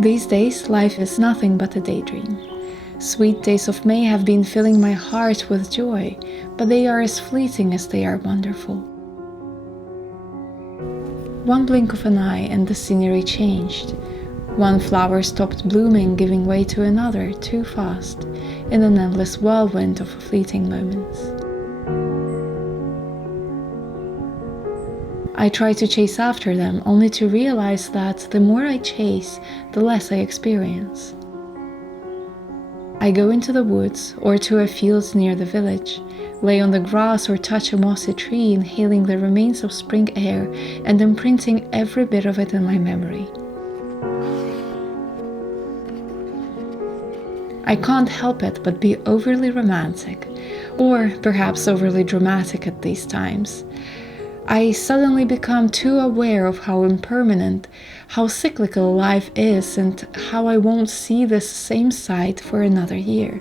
These days, life is nothing but a daydream. Sweet days of May have been filling my heart with joy, but they are as fleeting as they are wonderful. One blink of an eye and the scenery changed. One flower stopped blooming, giving way to another too fast, in an endless whirlwind of fleeting moments. I try to chase after them, only to realize that the more I chase, the less I experience. I go into the woods or to a field near the village, lay on the grass or touch a mossy tree, inhaling the remains of spring air and imprinting every bit of it in my memory. I can't help it but be overly romantic, or perhaps overly dramatic at these times. I suddenly become too aware of how impermanent, how cyclical life is, and how I won't see this same sight for another year.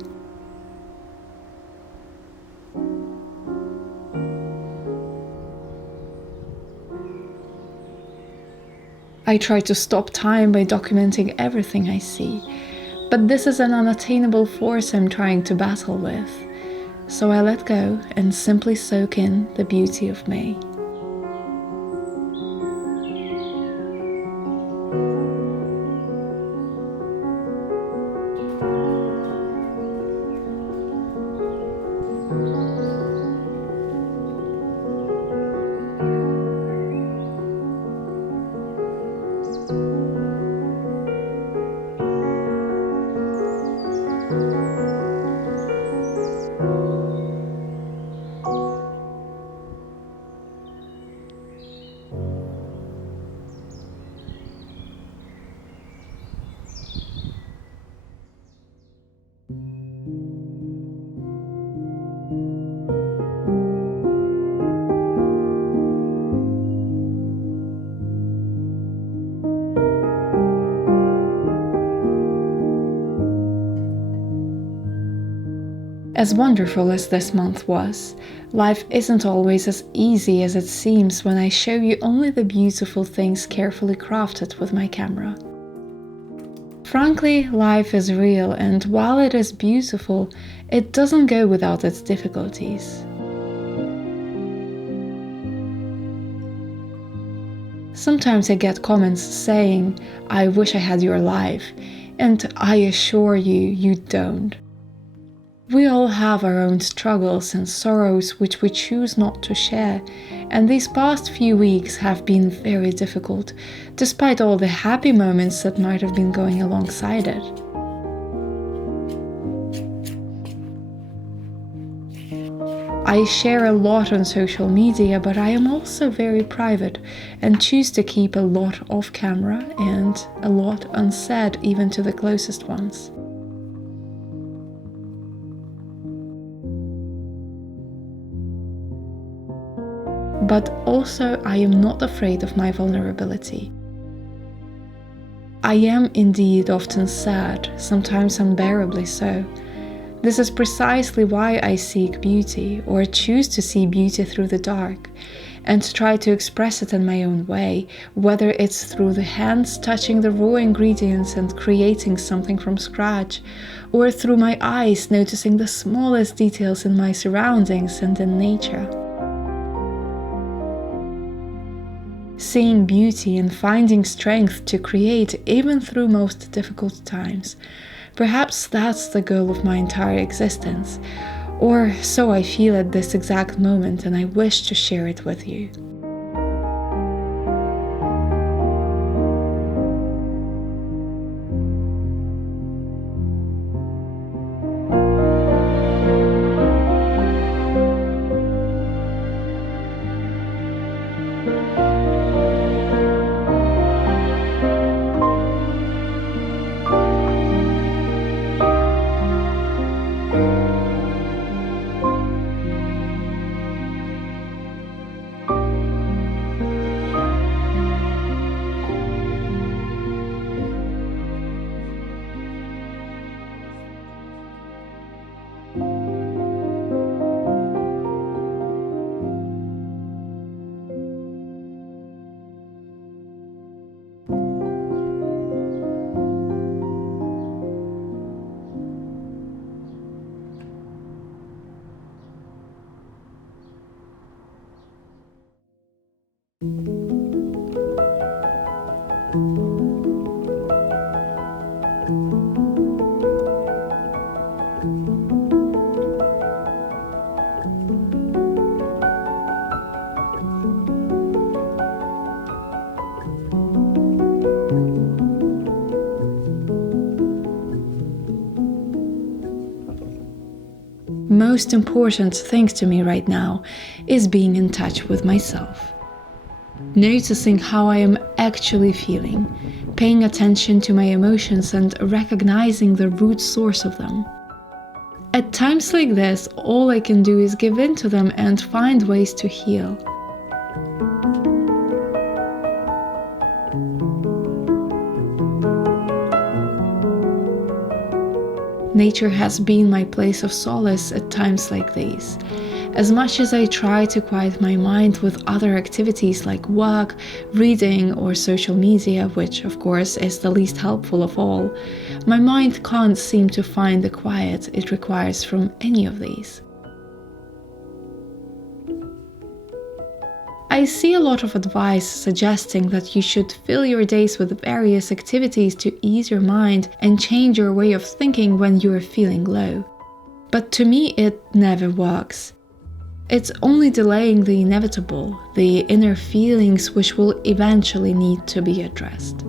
I try to stop time by documenting everything I see, but this is an unattainable force I'm trying to battle with, so I let go and simply soak in the beauty of May. As wonderful as this month was, life isn't always as easy as it seems when I show you only the beautiful things carefully crafted with my camera. Frankly, life is real, and while it is beautiful, it doesn't go without its difficulties. Sometimes I get comments saying, "I wish I had your life," and I assure you, you don't. We all have our own struggles and sorrows which we choose not to share, and these past few weeks have been very difficult, despite all the happy moments that might have been going alongside it. I share a lot on social media, but I am also very private and choose to keep a lot off camera and a lot unsaid even to the closest ones. But also I am not afraid of my vulnerability. I am indeed often sad, sometimes unbearably so. This is precisely why I seek beauty, or choose to see beauty through the dark, and try to express it in my own way, whether it's through the hands touching the raw ingredients and creating something from scratch, or through my eyes noticing the smallest details in my surroundings and in nature. Seeing beauty and finding strength to create even through most difficult times. Perhaps that's the goal of my entire existence, or so I feel at this exact moment, and I wish to share it with you. Most important thing to me right now is being in touch with myself. Noticing how I am actually feeling, paying attention to my emotions and recognizing the root source of them. At times like this, all I can do is give in to them and find ways to heal. Nature has been my place of solace at times like these. As much as I try to quiet my mind with other activities like work, reading, or social media, which of course is the least helpful of all, my mind can't seem to find the quiet it requires from any of these. I see a lot of advice suggesting that you should fill your days with various activities to ease your mind and change your way of thinking when you are feeling low. But to me, it never works. It's only delaying the inevitable, the inner feelings which will eventually need to be addressed.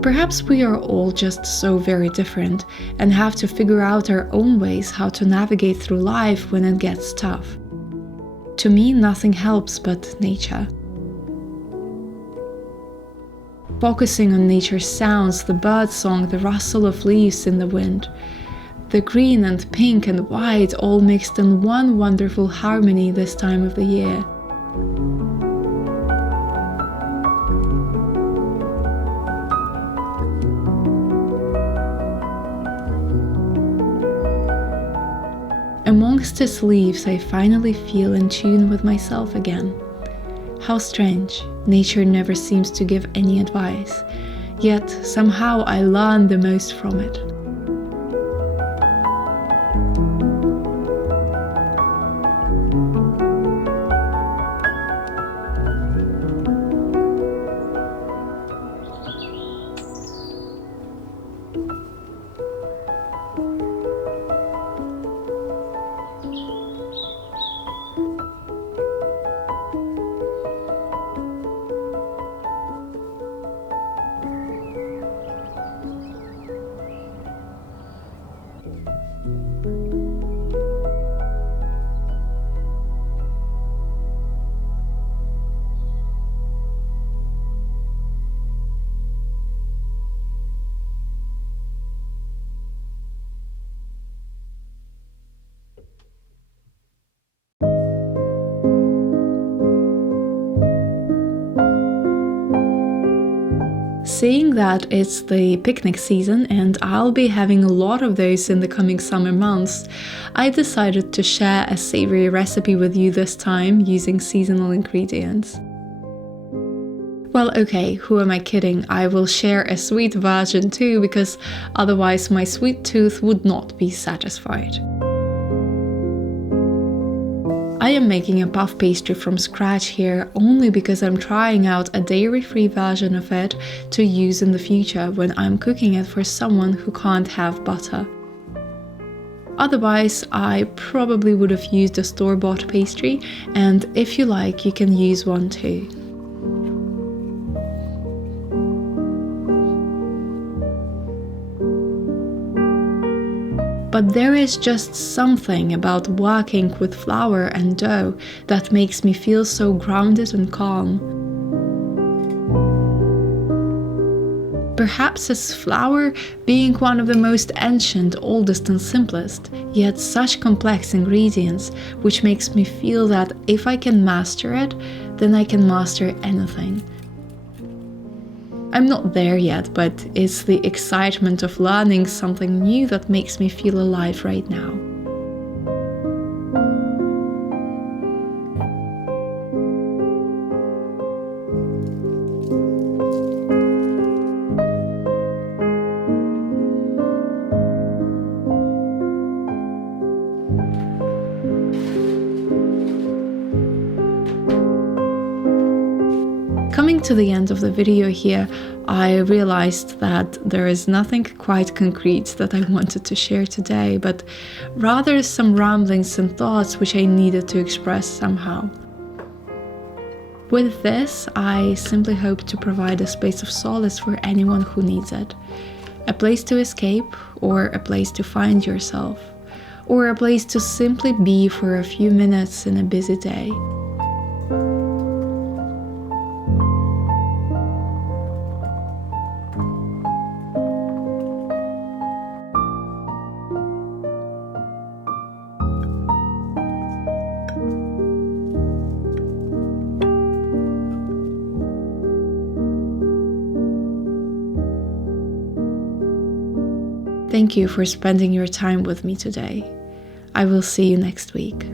Perhaps we are all just so very different and have to figure out our own ways how to navigate through life when it gets tough. To me, nothing helps but nature. Focusing on nature's sounds, the birdsong, the rustle of leaves in the wind, the green and pink and white all mixed in one wonderful harmony this time of the year. Amongst its leaves, I finally feel in tune with myself again. How strange, nature never seems to give any advice, yet somehow I learn the most from it. Seeing that it's the picnic season and I'll be having a lot of those in the coming summer months, I decided to share a savory recipe with you this time using seasonal ingredients. Well, okay, who am I kidding? I will share a sweet version too, because otherwise my sweet tooth would not be satisfied. I am making a puff pastry from scratch here only because I'm trying out a dairy-free version of it to use in the future when I'm cooking it for someone who can't have butter. Otherwise, I probably would have used a store-bought pastry, and if you like, you can use one too. But there is just something about working with flour and dough that makes me feel so grounded and calm. Perhaps it's flour being one of the most ancient, oldest and simplest, yet such complex ingredients, which makes me feel that if I can master it, then I can master anything. I'm not there yet, but it's the excitement of learning something new that makes me feel alive right now. to the end of the video here, I realized that there is nothing quite concrete that I wanted to share today, but rather some ramblings and thoughts which I needed to express somehow. With this, I simply hope to provide a space of solace for anyone who needs it. A place to escape, or a place to find yourself, or a place to simply be for a few minutes in a busy day. Thank you for spending your time with me today. I will see you next week.